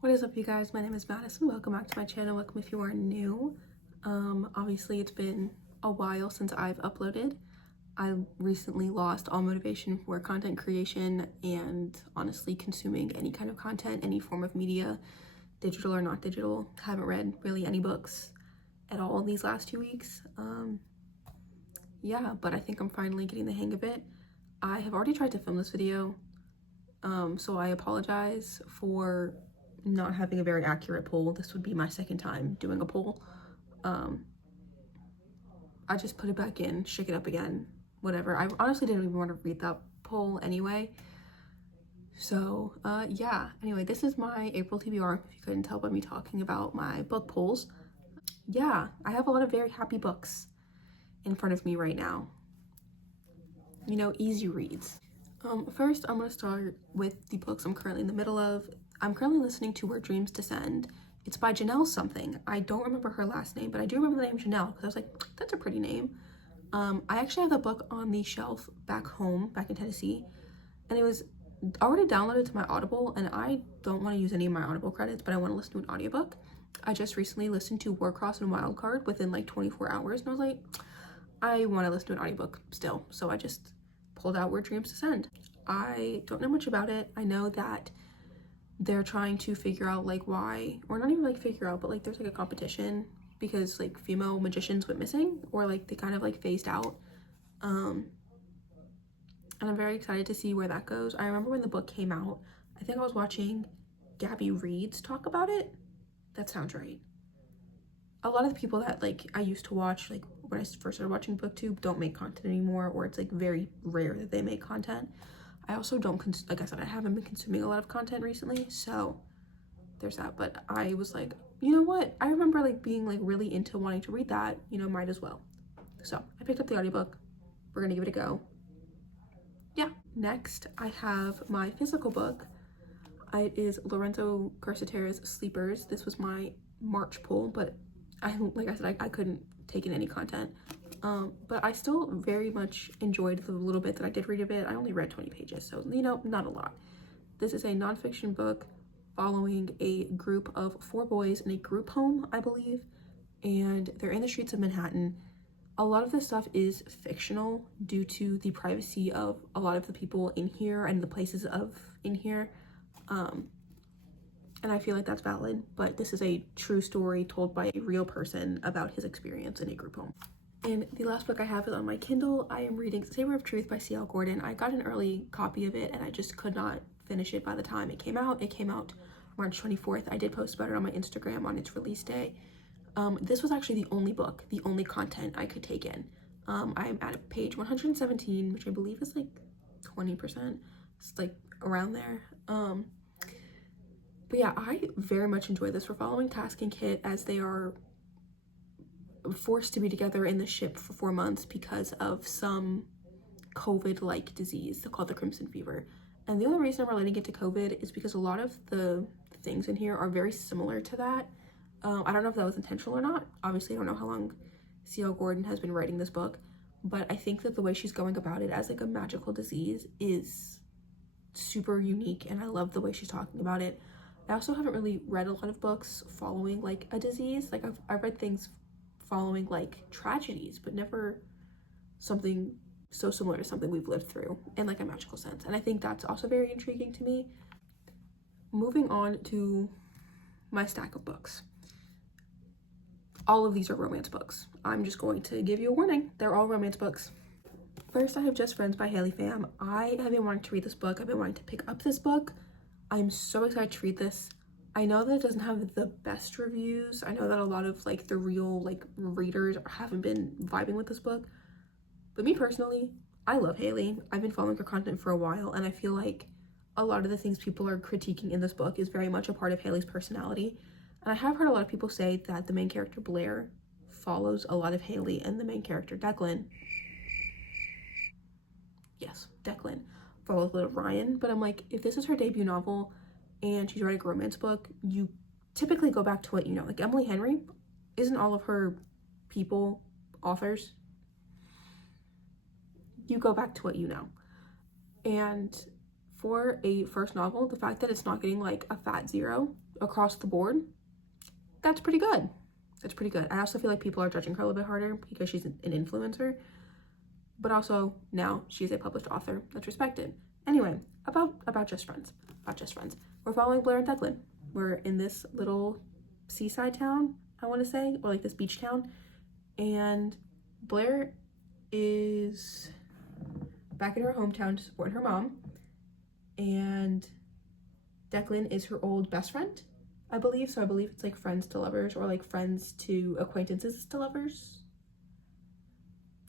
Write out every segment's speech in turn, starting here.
What is up, you guys? My name is Madison. Welcome back to my channel. Welcome if you are new. Obviously it's been a while since I've uploaded. I recently lost all motivation for content creation and honestly consuming any kind of content, any form of media, digital or not digital. I haven't read really any books at all in these last 2 weeks. Yeah, but I think I'm finally getting the hang of it. I have already tried to film this video, so I apologize for not having a very accurate poll. This would be my second time doing a poll. I just put it back in, shook it up again, whatever. I honestly didn't even want to read that poll anyway. So yeah, anyway, this is my April TBR, if you couldn't tell by me talking about my book polls. Yeah, I have a lot of very happy books in front of me right now. You know, easy reads. First, I'm going to start with the books I'm currently in the middle of. I'm currently listening to Where Dreams Descend. It's by Janelle something. I don't remember her last name, but I do remember the name Janelle because I was like, that's a pretty name. I actually have the book on the shelf back home, back in Tennessee, and it was already downloaded to my Audible, and I don't want to use any of my Audible credits, but I want to listen to an audiobook. I just recently listened to Warcross and Wildcard within like 24 hours, and I was like, I want to listen to an audiobook still, so I just pulled out Where Dreams Descend. I don't know much about it. I know that they're trying to figure out like why, or not even like figure out, but like there's like a competition because like female magicians went missing, or like they kind of like phased out. And I'm very excited to see where that goes. I remember when the book came out, I think I was watching Gabby Reed's talk about it. That sounds right. A lot of the people that like I used to watch, like when I first started watching BookTube, don't make content anymore, or it's like very rare that they make content. I also don't, like I said, I haven't been consuming a lot of content recently, so there's that. But I was like, you know what? I remember like being like really into wanting to read that, you know, might as well. So I picked up the audiobook. We're gonna give it a go. Yeah. Next, I have my physical book. It is Lorenzo Carceter's Sleepers. This was my March pull, but like I said, I couldn't take in any content. But I still very much enjoyed the little bit that I did read of it. I only read 20 pages, so, you know, not a lot. This is a nonfiction book following a group of 4 boys in a group home, I believe, and they're in the streets of Manhattan. A lot of this stuff is fictional due to the privacy of a lot of the people in here and the places in here. And I feel like that's valid, but this is a true story told by a real person about his experience in a group home. And the last book I have is on my Kindle. I am reading Saber of Truth by C.L. Gordon. I got an early copy of it and I just could not finish it by the time it came out. It came out March 24th. I did post about it on my Instagram on its release day. This was actually the only book, the only content I could take in. I'm at page 117, which I believe is like 20%. It's like around there. But yeah, I very much enjoy this. We're following Task and Kit as they are forced to be together in the ship for 4 months because of some COVID-like disease called the Crimson Fever. And the only reason I'm relating it to COVID is because a lot of the things in here are very similar to that. I don't know if that was intentional or not. Obviously, I don't know how long C.L. Gordon has been writing this book, but I think that the way she's going about it as like a magical disease is super unique, and I love the way she's talking about it. I also haven't really read a lot of books following like a disease. Like I've read things following like tragedies, but never something so similar to something we've lived through in like a magical sense. And I think that's also very intriguing to me. Moving on to my stack of books. All of these are romance books. I'm just going to give you a warning. They're all romance books. First, I have Just Friends by Haley Pham. I have been wanting to read this book. I've been wanting to pick up this book. I'm so excited to read this. I know that it doesn't have the best reviews. I know that a lot of like the real like readers haven't been vibing with this book. But me personally, I love Haley. I've been following her content for a while, and I feel like a lot of the things people are critiquing in this book is very much a part of Haley's personality. And I have heard a lot of people say that the main character Blair follows a lot of Haley, and the main character Declan, yes, Declan, follows a little Ryan. But I'm like, if this is her debut novel and she's writing a romance book, you typically go back to what you know. Like Emily Henry, isn't all of her people authors? You go back to what you know. And for a first novel, the fact that it's not getting like a fat 0 across the board, that's pretty good. That's pretty good. I also feel like people are judging her a little bit harder because she's an influencer, but also now she's a published author that's respected. Anyway, about Just Friends. We're following Blair and Declan. We're in this little seaside town, I want to say, or like this beach town, and Blair is back in her hometown to support her mom, and Declan is her old best friend, I believe. So I believe it's like friends to lovers, or like friends to acquaintances to lovers,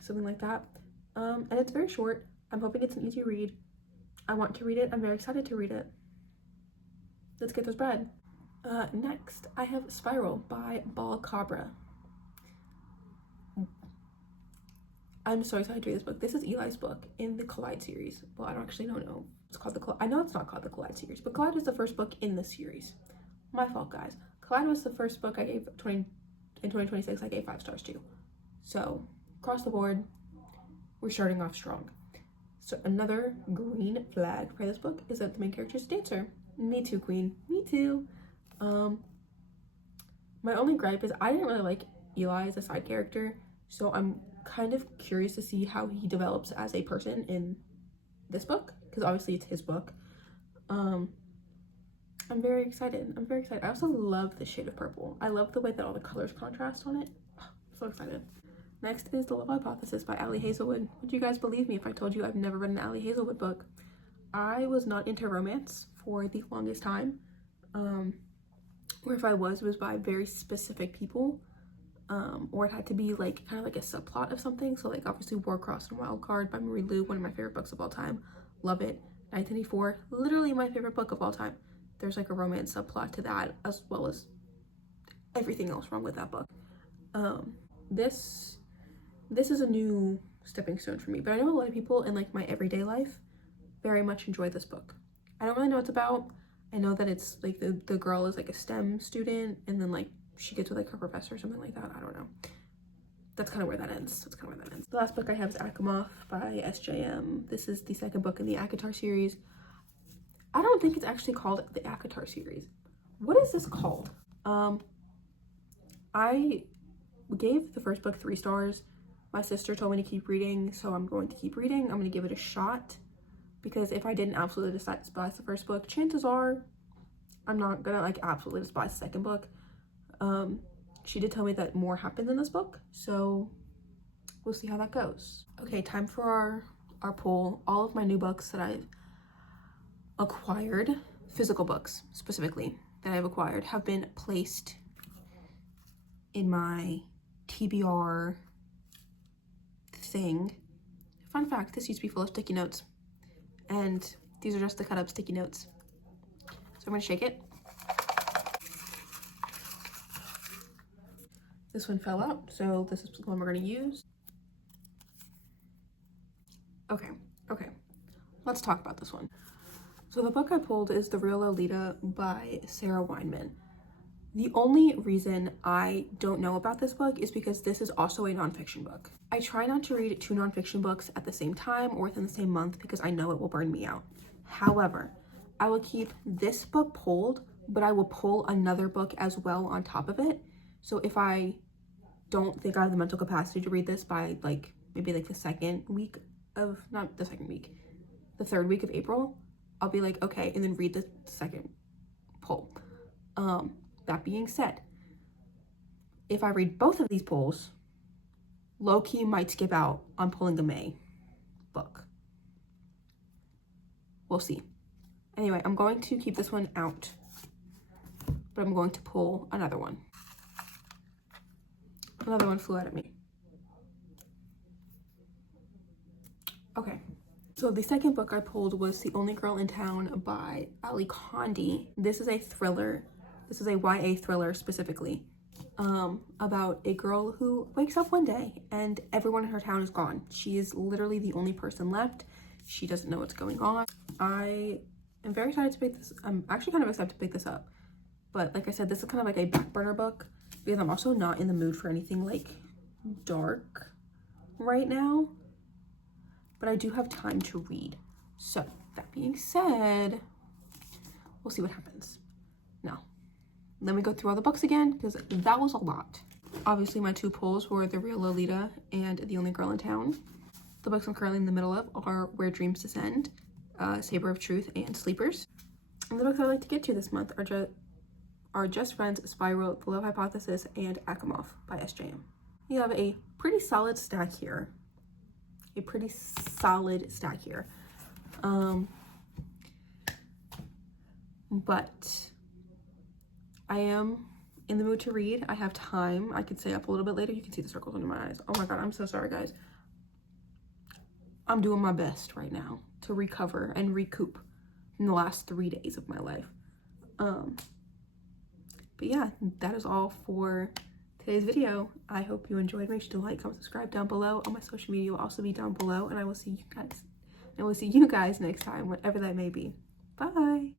something like that. And it's very short. I'm hoping it's an easy read. I want to read it. I'm very excited to read it. Let's get this bread. Next, I have Spiral by Ball Cabra. I'm so excited to read this book. This is Eli's book in the Collide series. Well, I don't actually know. It's called the I know it's not called the Collide series, but Collide is the first book in the series. My fault, guys. Collide was the first book I gave in 2026. I gave 5 stars to. So across the board, we're starting off strong. So another green flag for this book is that the main character is a dancer. Me too, queen. Me too. My only gripe is I didn't really like Eli as a side character, so I'm kind of curious to see how he develops as a person in this book, because obviously it's his book. I'm very excited. I also love the shade of purple. I love the way that all the colors contrast on it. Oh, I'm so excited. Next is The Love Hypothesis by Ali Hazelwood. Would you guys believe me if I told you I've never read an Ali Hazelwood book? I was not into romance for the longest time. Or if I was, it was by very specific people. Or it had to be like kind of like a subplot of something. So like obviously Warcross and Wildcard by Marie Lu, one of my favorite books of all time. Love it. 1984, literally my favorite book of all time. There's like a romance subplot to that, as well as everything else wrong with that book. This is a new stepping stone for me, but I know a lot of people in like my everyday life very much enjoy this book. I don't really know what it's about. I know that it's like the girl is like a STEM student, and then like she gets with like her professor or something like that. I don't know. That's kind of where that ends. The last book I have is Akhimov by SJM. This is the second book in the ACOTAR series. I don't think it's actually called the ACOTAR series. What is this called? I gave the first book 3 stars. My sister told me to keep reading, so I'm going to keep reading. I'm going to give it a shot, because if I didn't absolutely despise the first book, chances are I'm not gonna like absolutely despise the second book. She did tell me that more happens in this book, so we'll see how that goes. Okay, time for our poll. All of my new books that I've acquired, physical books specifically that I've acquired, have been placed in my TBR thing. Fun fact, this used to be full of sticky notes, and these are just the cut up sticky notes. So I'm gonna shake it. This one fell out, so this is the one we're gonna use. Okay, let's talk about this one. So the book I pulled is The Real Lolita by Sarah Weinman. The only reason I don't know about this book is because this is also a nonfiction book. I try not to read 2 nonfiction books at the same time or within the same month because I know it will burn me out. However, I will keep this book pulled, but I will pull another book as well on top of it. So if I don't think I have the mental capacity to read this by like maybe like the third week of April, I'll be like, okay, and then read the second pull. That being said, if I read both of these pulls, low-key might skip out on pulling a May book. We'll see. Anyway, I'm going to keep this one out, but I'm going to pull another one. Another one flew out at me. Okay. So the second book I pulled was The Only Girl in Town by Ali Condi. This is a thriller. This is a YA thriller specifically, about a girl who wakes up one day and everyone in her town is gone. She is literally the only person left. She doesn't know what's going on. I am very excited to pick this. I'm actually kind of excited to pick this up. But like I said, this is kind of like a back burner book because I'm also not in the mood for anything like dark right now. But I do have time to read. So that being said, we'll see what happens. Now, let me go through all the books again because that was a lot. Obviously, my 2 pulls were The Real Lolita and The Only Girl in Town. The books I'm currently in the middle of are Where Dreams Descend, Saber of Truth, and Sleepers. And the books I'd like to get to this month are Just Friends, Spiral, The Love Hypothesis, and Asimov by SJM. We have a pretty solid stack here. But I am in the mood to read. I have time. I could stay up a little bit later. You can see the circles under my eyes. Oh my god, I'm so sorry, guys. I'm doing my best right now to recover and recoup in the last 3 days of my life. But yeah, that is all for today's video. I hope you enjoyed. Make sure to like, comment, subscribe down below. All my social media will also be down below, and I will see you guys next time, whatever that may be. Bye.